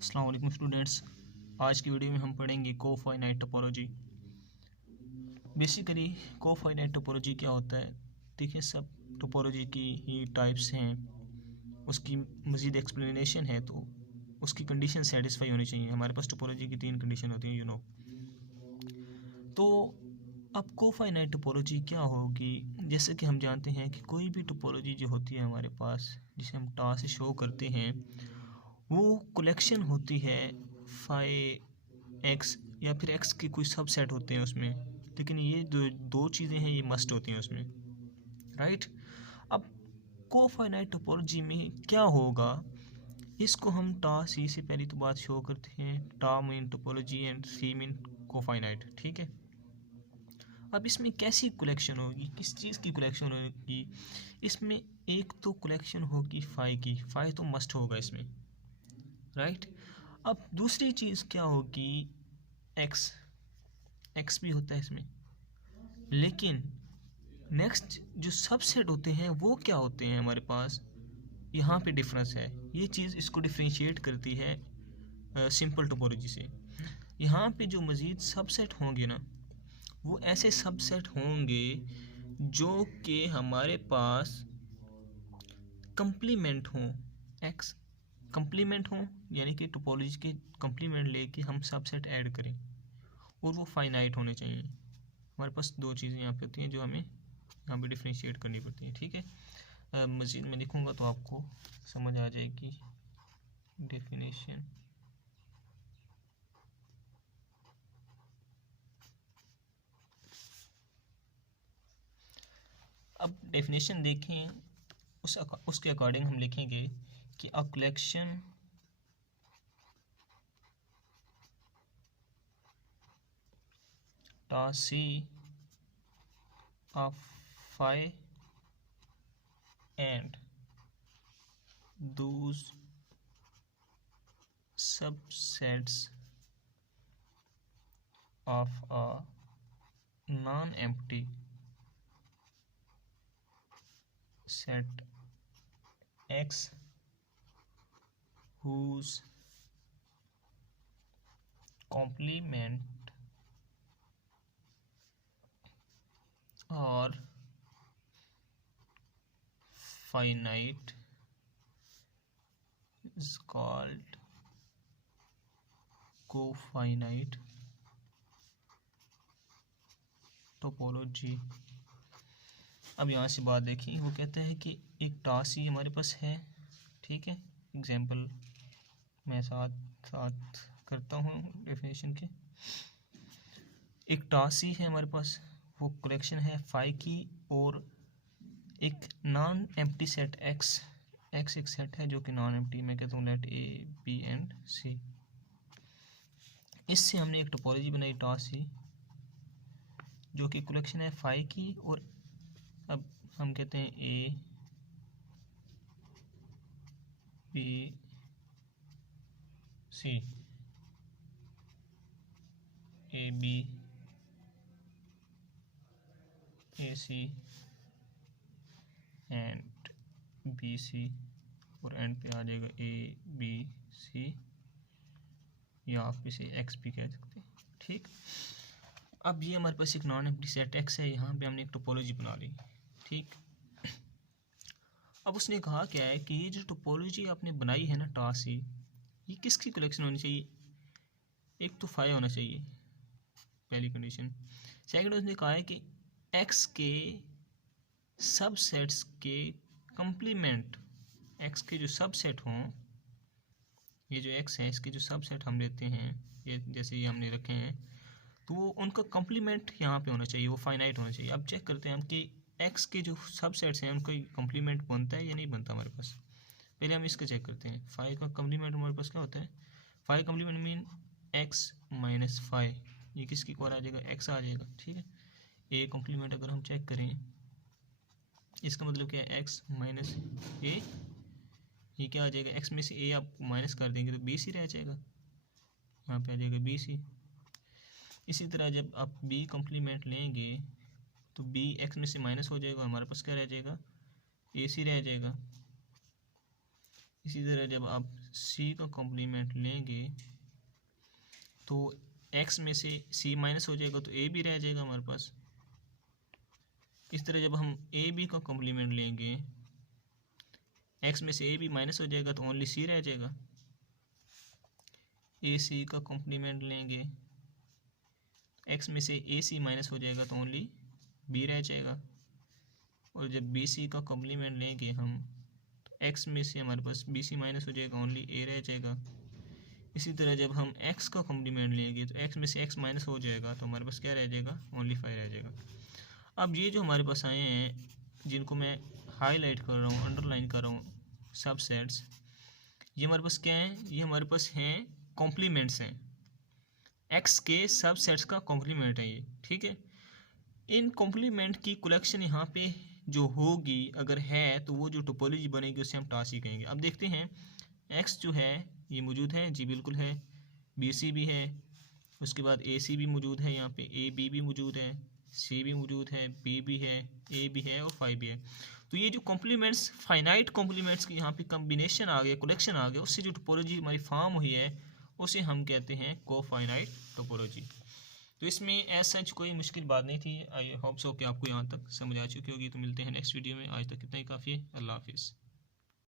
अस्सलाम वालेकुम स्टूडेंट्स। आज की वीडियो में हम पढ़ेंगे कोफाइनाइट टोपोलॉजी। बेसिकली कोफाइनाइट टोपोलॉजी क्या होता है? देखिए, सब टोपोलॉजी की ही टाइप्स हैं, उसकी मज़ीद एक्सप्लेनेशन है तो उसकी कंडीशन सेटिस्फाई होनी चाहिए। हमारे पास टोपोलॉजी की 3 कंडीशन होती हैं, तो अब कोफाइनाइट टोपोलॉजी क्या होगी? जैसे कि हम जानते हैं कि कोई भी टोपोलॉजी जो होती है हमारे पास, जिसे हम टा से शो करते हैं, वो कलेक्शन होती है फाई एक्स या फिर एक्स के कोई सबसेट होते हैं उसमें। लेकिन ये दो चीज़ें हैं, ये मस्ट होती हैं उसमें, राइट। अब कोफाइनाइट टोपोलॉजी में क्या होगा, इसको हम टा सी से पहली तो बात शो करते हैं। Tau mean topology and C mean cofinite, ठीक है। अब इसमें कैसी कलेक्शन होगी, किस चीज़ की कलेक्शन होगी? इसमें एक तो कलेक्शन होगी फाई की, फाई तो मस्ट होगा इसमें, राइट। अब दूसरी चीज़ क्या होगी, एक्स, एक्स भी होता है इसमें। लेकिन नेक्स्ट जो सबसेट होते हैं वो क्या होते हैं हमारे पास, यहाँ पे डिफरेंस है। ये चीज़ इसको डिफ्रेंशिएट करती है सिंपल टोपोलॉजी से। यहाँ पे जो मज़ीद सबसेट होंगे ना, वो ऐसे सबसेट होंगे जो कि हमारे पास कंप्लीमेंट हों, एक्स कंप्लीमेंट हों, यानी कि टोपोलॉजी के कंप्लीमेंट लेके हम सबसेट ऐड करें, और वो फाइनाइट होने चाहिए। हमारे पास दो चीज़ें यहाँ पे होती हैं जो हमें यहाँ पे डिफ्रेंशिएट करनी पड़ती हैं, ठीक है। मज़ीद में लिखूँगा तो आपको समझ आ जाएगी डेफिनेशन। अब डेफिनेशन देखें, उसके अकॉर्डिंग हम लिखेंगे कि अ कलेक्शन टा सी of phi and those subsets of a non-empty set X whose complement are finite is called cofinite topology. अब यहाँ से बात देखिए, वो कहते हैं कि एक टासी हमारे पास है, ठीक है। एग्जाम्पल मैं साथ साथ करता हूँ डेफिनेशन के। एक टासी है हमारे पास, वो कलेक्शन है फाई की, और एक non empty set x, x एक सेट है जो कि नॉन एम्प्टी, मैं कहता हूँ लेट ए बी एंड सी। इससे हमने एक टोपोलॉजी बनाई टासी, जो कि कलेक्शन है फाई की, और अब हम कहते हैं A B C, A B A C and B C, और एंड पे आ जाएगा ए बी सी, या आप इसे एक्स भी कह सकते हैं, ठीक। अब ये हमारे पास एक नॉन एम्प्टी सेट एक्स है, यहाँ पे हमने एक टोपोलॉजी बना ली, ठीक। अब उसने कहा क्या है कि ये जो टोपोलॉजी आपने बनाई है ना टासी, ये किसकी कलेक्शन होनी चाहिए? एक तो फाई होना चाहिए, पहली कंडीशन। सेकंड उसने कहा है कि एक्स के सबसेट्स के कंप्लीमेंट, एक्स के जो सबसेट हों, ये जो एक्स है इसके जो सबसेट हम लेते हैं, ये जैसे ये हमने रखे हैं, तो वो उनका कंप्लीमेंट यहाँ पे होना चाहिए, वो फाइनाइट होना चाहिए। अब चेक करते हैं हम कि एक्स के जो सबसेट्स हैं उनका कंप्लीमेंट बनता है या नहीं बनता हमारे पास। पहले हम इसका चेक करते हैं। फाइव का कंप्लीमेंट हमारे पास क्या होता है? Five complement mean x minus five, ये किसकी और आ जाएगा? एक्स आ जाएगा, ठीक है। ए कंप्लीमेंट अगर हम चेक करें, इसका मतलब क्या है? एक्स माइनस ए, ये क्या आ जाएगा? एक्स में से ए आप माइनस कर देंगे तो बी सी रह जाएगा, यहाँ पे आ जाएगा बी सी। इसी तरह जब आप बी कंप्लीमेंट लेंगे तो बी एक्स में से माइनस हो जाएगा, हमारे पास क्या रह जाएगा? ए सी रह जाएगा। इसी तरह जब आप सी का कॉम्प्लीमेंट लेंगे तो एक्स में से सी माइनस हो जाएगा तो ए भी रह जाएगा हमारे पास। इस तरह जब हम ए बी का कॉम्प्लीमेंट लेंगे, एक्स में से ए बी माइनस हो जाएगा तो ओनली सी रह जाएगा। ए सी का कॉम्प्लीमेंट लेंगे, एक्स में से ए सी माइनस हो जाएगा तो ओनली बी रह जाएगा। और जब बी सी का कॉम्प्लीमेंट लेंगे हम, तो एक्स में से हमारे पास बी सी माइनस हो जाएगा, ओनली ए रह जाएगा। इसी तरह जब हम x का कॉम्प्लीमेंट लेंगे तो x में से x माइनस हो जाएगा तो हमारे पास क्या रह जाएगा, ओनली 5 रह जाएगा। अब ये जो हमारे पास आए हैं, जिनको मैं हाईलाइट कर रहा हूँ, अंडरलाइन कर रहा हूँ, सब सेट्स, ये हमारे पास क्या है, ये हमारे पास हैं कॉम्प्लीमेंट्स हैं, x के सब सेट्स का कॉम्प्लीमेंट है ये, ठीक है। इन कॉम्प्लीमेंट की कलेक्शन यहाँ पे जो होगी अगर है तो वो जो टोपोलॉजी बनेगी उसे हम टास्क ही कहेंगे। अब देखते हैं x जो है ये मौजूद है, जी बिल्कुल है, बी सी भी है, उसके बाद ए सी भी मौजूद है, यहाँ पे ए बी भी मौजूद है, सी भी मौजूद है, बी भी है, ए भी है और 5 भी है। तो ये जो कॉम्प्लीमेंट्स, फाइनाइट कॉम्प्लीमेंट्स की यहाँ पे कम्बिनेशन आ गया, कलेक्शन आ गया, उससे जो टोपोलॉजी हमारी फॉर्म हुई है उसे हम कहते हैं कोफाइनाइट टोपोलॉजी। तो इसमें एज सच कोई मुश्किल बात नहीं थी। आई होप सो कि आपको यहाँ तक समझ आ चुकी होगी। तो मिलते हैं नेक्स्ट वीडियो में, आज तक इतना ही काफ़ी है। अल्लाह हाफिज़।